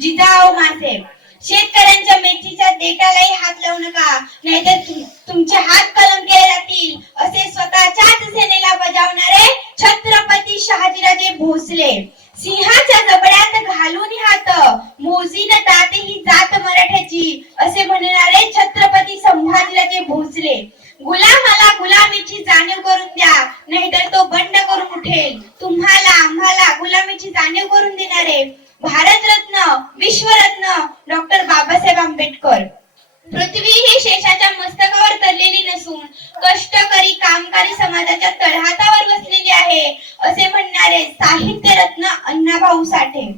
जिजाऊ मासे शेतकऱ्यांच्या मेथीच्या देठालाही हात लावू नका. नाहीतर तुमचे हात कलम केले जातील. असे स्वतःच्याच सेनेला बजावणारे छत्रपती शहाजीराजे भोसले. सिंहाच्या जबड्यात घालून हात. मोजीन दाते ही जात मराठ्याची असे म्हणणारे छत्रपती संभाजीराजे भोसले. गुलामाला गुलामीची जाणीव करून द्या. नाहीतर तो बंड करून उठेल. तुम्हाला आम्हाला गुलामीची जाणीव करून देणारे भारत म्हणणारे साहित्य रत्न अण्णाभाऊ साठे.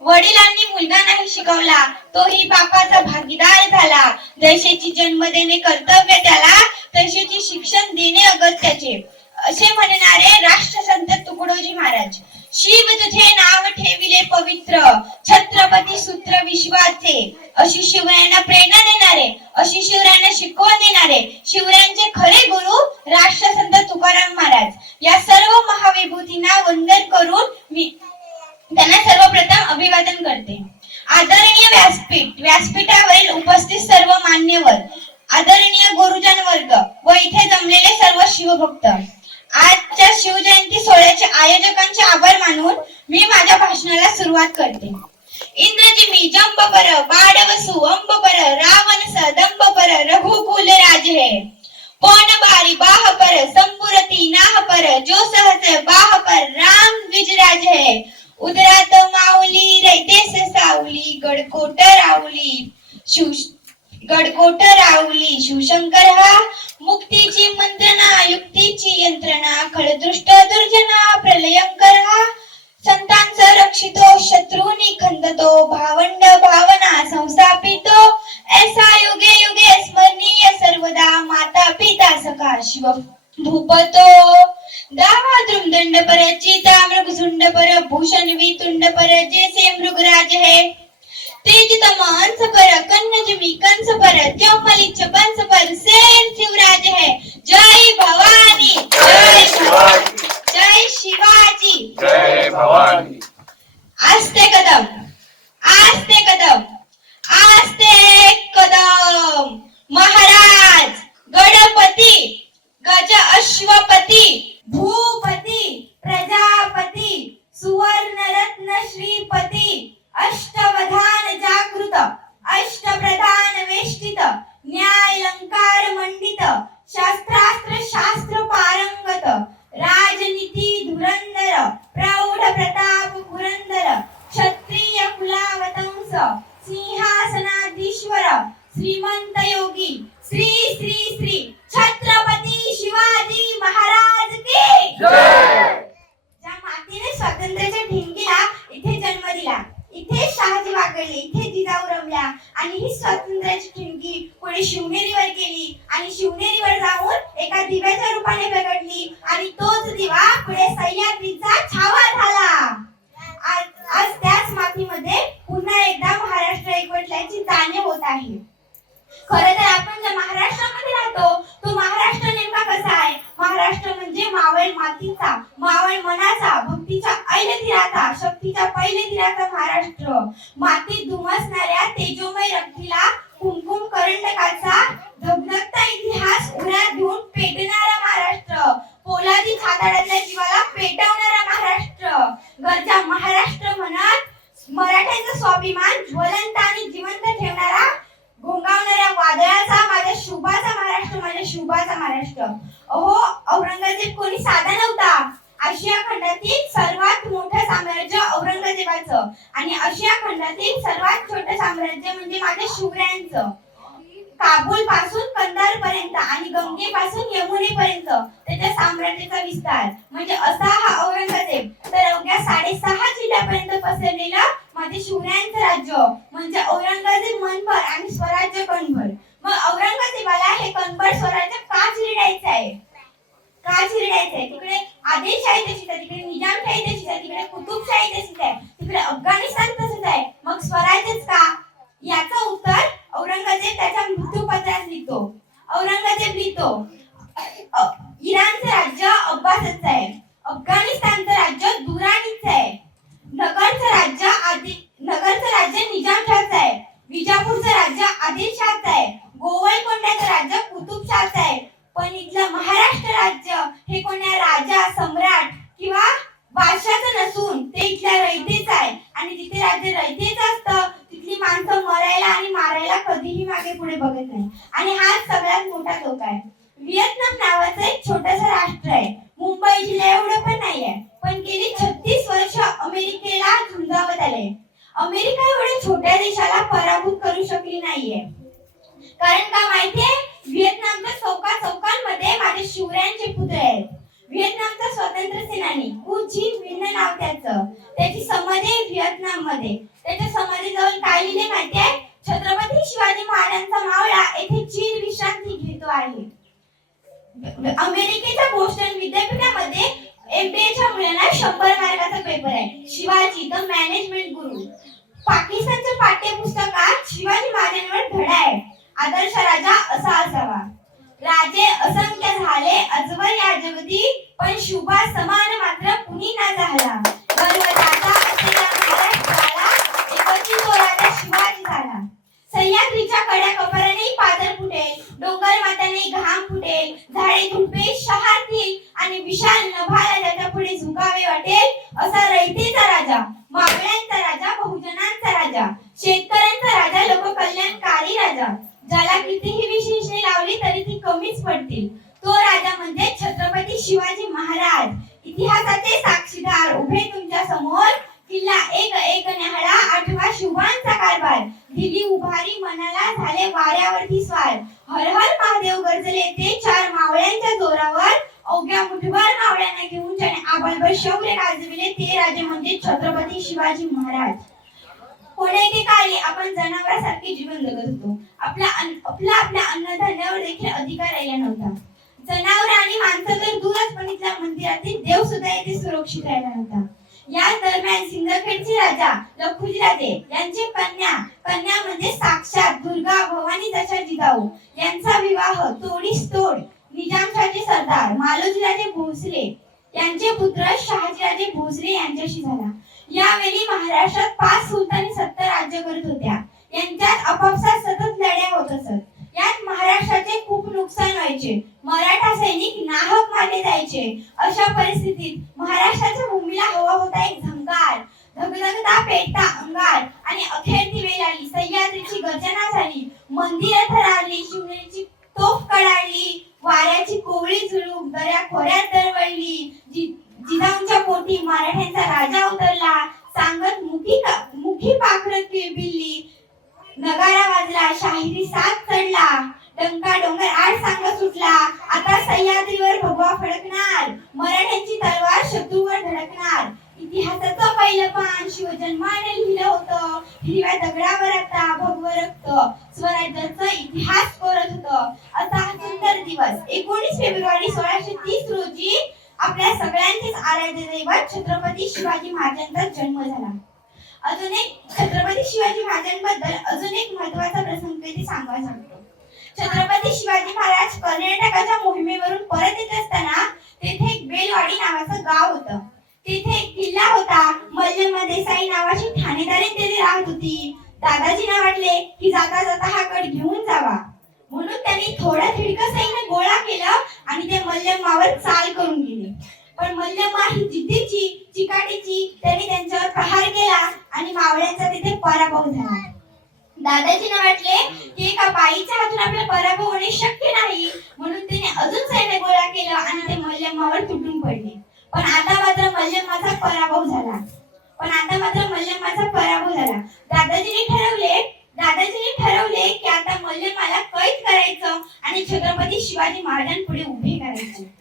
वडिलांनी मुलगा नाही शिकवला तोही बापाचा भागीदार झाला. जैसेची जन्म देणे कर्तव्य त्याला तसेची शिक्षण देणे अगत्याचे. असे म्हणणारे राष्ट्रसंत तुकडोजी महाराज शिव तुझे नाव ठेविले पवित्र छत्रपती सूत्र विश्वाचे. अशी शिवरायांना प्रेरणा देणारे अशी शिवरायांना शिकवण देणारे शिवरायांचे खरे गुरु राष्ट्रसंत तुकाराम महाराज. या सर्व महाविभूतींना वंदन करून मी त्यांना सर्वप्रथम अभिवादन करते. आदरणीय व्यासपीठ व्यासपीठावरील उपस्थित सर्व मान्यवर आदरणीय गुरुजन वर्ग व इथे जमलेले सर्व शिवभक्त आजच्या शिवजयंती सोहळ्याचे आयोजकांचे आभार मानून मी माझ्या भाषणाला सुरुवात करते. इंद्रजिमी जंब पर बाडवसु अंब पर रावण सदंब पर रघुकुल राज. हे पौन बारी बाह पर संपुरती नाह पर जो सहस बाह पर राम विजराज है। उदरात माऊली रैतेस सावली गडकोट रावली शिव गडकोट रावली शिवशंकर हा। मुक्तीची मंत्रणा युक्तीची यंत्रणा खळदृष्ट दुर्जना प्रलयंकर हा। संतांचा रक्षितो शत्रूनी खंदतो भावंड भावना संस्थापितो सखा शिव. भूपतो. दावा द्रुमदंड पर चिता मृगझुंड पर भूषण वितुंड पर जैसे मृगराज है। तेज तमांस पर कन्न जिमी कंस पर त्यो मलिक पंस पर शेर शिवराज है जय भवानी जय शिवाजी जय शिवाजी जय भवानी आस्ते कदम आस्ते कदम आस्ते कदम महाराज गणपती गज अश्वपती भूपती प्रजापती सुवर्ण रत्न श्रीपती। अष्टवधान जागृत। अष्टप्रधान वेष्टित। न्याय लंकार मंडित। शास्त्रास्त्र शास्त्र पारंगत। राजनीती धुरंधर। प्रौढ प्रताप पुरंदर। क्षत्रिय कुलावतंस। सिंहासनाधीश्वर। श्रीमंत योगी। श्री श्री श्री। छत्रपती शिवाजी महाराज की इथे दिला इथे शहाजी वागळले इथे जिजाऊ रमल्या आणि ही स्वातंत्र्याची ठिणगी पुढे शिवनेरीवर केली आणि शिवनेरीवर जाऊन एका दिव्याच्या रूपाने प्रगटली आणि तोच दिवा पुढे सह्याद्रीचा छावा झाला. आज आज त्याच मातीमध्ये पुन्हा एकदा महाराष्ट्र एकवटल्याची जाणीव होत आहे. खरं तर आपण ज्या महाराष्ट्रामध्ये राहतो तो महाराष्ट्र नेमका कसा आहे? महाराष्ट्र म्हणजे मावळ मातीचा मावळ मनाचा भक्तीच्या शक्तीचा शक्तीच्या दिराचा महाराष्ट्र. मातीत धुमसणाऱ्या तेजोमय रक्तीला कुमकुम करंडकाचा धगधगता इतिहास उन्हात घेऊन पेटणारा महाराष्ट्र. पोलादी छाताडातल्या जीवाला पेटवणारा महाराष्ट्र. गरजा महाराष्ट्र म्हणत मराठ्यांचा स्वाभिमान ज्वलंत आणि जिवंत ठेवणारा घोंगावणाऱ्या वादळाचा माझ्या शुभाचा महाराष्ट्र माझ्या शुभाचा महाराष्ट्र. अहो औरंगजेब कोणी साधा नव्हता. आशिया खंडातील सर्वात मोठं साम्राज्य औरंगजेबाचं. आणि आशिया खंडातील सर्वात छोटं साम्राज्य म्हणजे माझ्या शिवरायांचं. काबूल पासून कंधार पर्यंत आणि गंगे पासून यमुने पर्यंत त्याच्या साम्राज्याचा विस्तार. म्हणजे असा हा औरंगजेब तर अवघ्या साडेसहा जिल्ह्यापर्यंत पसरलेला माझे शिवरायांचं राज्य म्हणजे औरंगजेब मनभर आणि स्वराज्य कणभर मग औरंगजेबाला हे कणभर स्वराज्य का चिरडायचं आहे का चिरडायचं आहे तिकडे आदिलशाही तशीच आहे तिकडे निजामशाही तशीच आहे तिकडे कुतुबशाही तशीच आहे तिकडे अफगाणिस्तान तसंच आहे मग स्वराज्यच का याचं उत्तर औरंगजेब त्याच्या मृत्यूपत्रात लिहितो औरंगजेब लिहितो अ- अ- इराणचं राज्य अब्बासच आहे अफगाणिस्तानचं राज्य दुराणीच आहे नगरचं राज्य आधी नगरचं राज्य निजाम आदिलशाहाचं आहे गोवळकोंड्याचं राज्य कुतुबशहाचं आहे पण इथलं महाराष्ट्र राज्य हे कोण्या राजा सम्राट किंवा बादशाचं नसून ते इथल्या रयतेच आहे आणि जिथे राज्य रयतेच असतं तिथली माणसं मरायला आणि मारायला कधीही मागे पुढे बघत नाही आणि हा सगळ्यात मोठा धोका आहे व्हिएतनाम नावाचं एक छोटस राष्ट्र आहे मुंबई जिल्हा एवढं पण नाहीये पण गेली छत्तीस वर्ष अमेरिकेला झुंजावत आले अमेरिका एवढ्या छोट्या देशाला पराभूत करू शकली नाहीये कारण का माहितीये व्हिएतनामच्या चौका चौकांमध्ये माझे शिवरायांचे पुतळे आहेत. व्हिएतनामचा स्वातंत्र्य सेनानी हु जिन नाव त्याचं. त्याची समाधी आहे व्हिएतनाममध्ये त्याच्या समाधीजवळ काय लिहिले माहितीये छत्रपती शिवाजी महाराजांचा मावळा येथे चीन विश्रांती घेतो आहे. अमेरिकेच्या बोस्टन विद्यापीठामध्ये एमबीएच्या मुलांना शंभर मार्काचा पेपर आहे. शिवाजी द मॅनेजमेंट गुरु पाकिस्तानच्या पाठ्यपुस्तकात शिवाजी महाराजांवर धडा आहे. आदर्श राजा असा असावा. राजे असंख्य झाले अजवर या जगती पण शुभा समान मात्र कुणी ना झाला. सह्याद्रीच्या कड्या कपाराने पादर फुटेल डोंगर माताने घाम फुटेल झाडे धुडपे शहारतील आणि विशाल नभाला त्याच्या पुढे झुकावे वाटेल असा रयतेचा राजा मावळ्यांचा राजा बहुजनांचा राजा शेतकऱ्यांचा राजा लोककल्याणकारी राजा. ज्याला कितीही विशेषणे लावली तरी ती कमीच पडतील. तो राजा म्हणजे छत्रपती शिवाजी महाराज. इतिहासाचे साक्षीदार. उभे तुमच्यासमोर. किल्ला एक एक न्याहळा. आठवा शुभांचा कारभार. दिली उभारी मनाला झाले वाऱ्यावरती स्वार. हर हर महादेव गरजले ते चार मावळ्यांच्या जोरावर. अवघ्या मुठभर मावळ्यांना घेऊन ज्याने आबालभर शौर्य गाजविले. ते राजे म्हणजे छत्रपती शिवाजी महाराज. कोणा काळी आपण जनावरांसारखे जीवन जगत होतो. आपला आपला आपल्या अन्नधान्यावर देखील अधिकार राहिला नव्हता. जनावर आणि माणसं तर दूरच पण इथल्या मंदिरातील देव सुद्धा येथे सुरक्षित राहिला नव्हता. या दरम्यान सिंदखेडचे राजा लखुजी राजे यांची कन्या कन्या म्हणजे साक्षात दुर्गा भवानी दशा जिजाऊ. यांचा विवाह तोडीस तोड निजामशाहचे सरदार मालोजीराजे भोसले यांचे पुत्र शहाजीराजे भोसले यांच्याशी झाला. यावेळी महाराष्ट्रात पाच सुलतानी सत्ता राज्य करत होत्या. यांच्यात आपापसात सतत लढ्या होत असत. यात महाराष्ट्राचे खूप नुकसान व्हायचे. मराठा सैनिक नाहक मारले जायचे. अशा परिस्थितीत महाराष्ट्राच्या भूमीला हवा होता एक झंकार. धगधगता पेटता अंगार आणि अखेर ती वेळ आली. सह्याद्रीची गर्जना झाली. मंदिर मराठ्यांची तलवार शत्रूवर धडकणार. इतिहासाचं पहिलं पान शिवजन्माने लिहिलं होतं. हिरव्या दगडावर आता भगव रक्त. स्वराज्याचा इतिहास कोरत होत. असा हा सुंदर दिवस. एकोणीस फेब्रुवारी सोळाशे तीस रोजी आपल्या सगळ्यांचेच आराध्य दैवत छत्रपती शिवाजी महाराजांचा जन्म झाला. अजून एक छत्रपती शिवाजी महाराजांबद्दल अजून एक महत्त्वाचा प्रसंग ते सांगायला सांगतो. छत्रपती शिवाजी महाराज कर्नाटकाच्या मोहिमेवरून परत येत असताना तेथे एक बेलवाडी नावाचं गाव होतं. तेथे एक किल्ला होता. मल्लम्मा देसाई नावाची ठाणेदारी तेथे राहत होती. दादाजींना वाटले की जाता जाता हा गड घेऊन जावा. म्हणून त्यांनी थोडं थिडकं सैन्य गोळा केलं आणि ते मल्लम्मावर चाल करून गेले. पण मल्लम्मा ही जिद्दीची चिकाटीची त्यांनी त्यांच्यावर प्रहार केला आणि मावळ्यांचा तिथे पराभव झाला. दादाजींना वाटले की एका बाईच्या हातून आपला पराभव होणे शक्य नाही. म्हणून त्याने अजून सैन्य गोळा केलं आणि ते मल्लम्मावर तुटून पडले. पण आता मात्र मल्लम्माचा पराभव झाला. पण आता मात्र मल्लम्माचा पराभव झाला. दादाजीने ठरवले दादाजीने ठरवले की आता मल्लम्माला कैद करायचं आणि छत्रपती शिवाजी महाराजांपुढे उभे करायचे.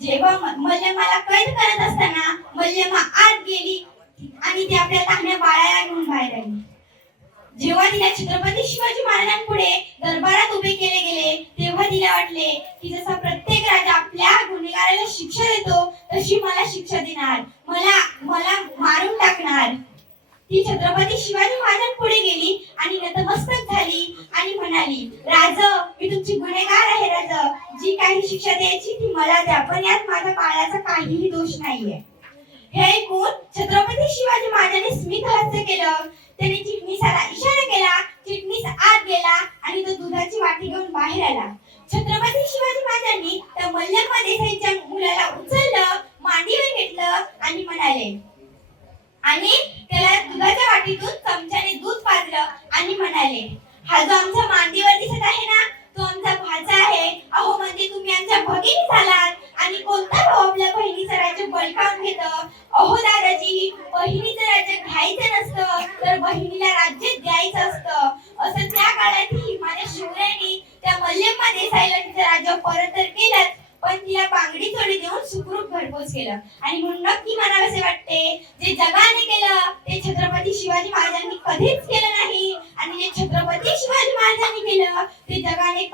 जेव्हा म- मल्लम्माला कैद करत असताना मल्लम्मा आत गेली आणि ती आपल्या लहान्या बाळाला जेव्हा तिला छत्रपती शिवाजी महाराजांपुढे दरबारात उभे केले गेले तेव्हा तिला वाटले की जसा प्रत्येक राजा आपल्या गुन्हेगाराला शिक्षा देतो तशी मला शिक्षा देणार. मला मला मारून टाकणार. ती छत्रपती शिवाजी महाराजांपुढे गेली आणि नतमस्तक झाली आणि म्हणाली राज मी तुमची गुन्हेगार आहे राज. जी काही शिक्षा द्यायची ती मला द्या पण यात माझ्या बाळाचा काहीही दोष नाहीये. हे ऐकून छत्रपती शिवाजी महाराजांनी स्मित हास्य केलं. त्याने चिटणीसाला इशारा केला चिटणीस आत गेला काठी घेऊन बाहेर आला. छत्रपती शिवाजी महाराजांनी त्या मल्लप्पा देसाईच्या मुलाला उचललं मांडीवर घेतलं आणि म्हणाले आणि त्याला दुधाच्या वाटीतून चमच्याने दूध पाजलं आणि म्हणाले हा जो आमच्या मांडीवर दिसत आहे ना तो आमचा भाचा आहे. अहो म्हणजे तुम्ही आमच्या भगिनी झालात. आणि कोणता भाऊ आपल्या बहिणीचं राज्य बळकावून घेत? अहो दादाजी बहिणीचं राज्य घ्यायचं नसतं तर बहिणीला राज्य द्यायचं असतं. असं त्या काळातही माझ्या शिवरायांनी त्या मल्लम्मा देसाईला तिचं राज्य परत तर केलं पण तिला बांगडी थोडी देऊन सुखरूप घरपोच केलं. आणि म्हणून नक्की म्हणावेसे वाटते जे जगाने केलं ते छत्रपती शिवाजी महाराजांनी कधीच केलं नाही. आणि जे छत्रपती शिवाजी महाराजांनी केलं ते जगाने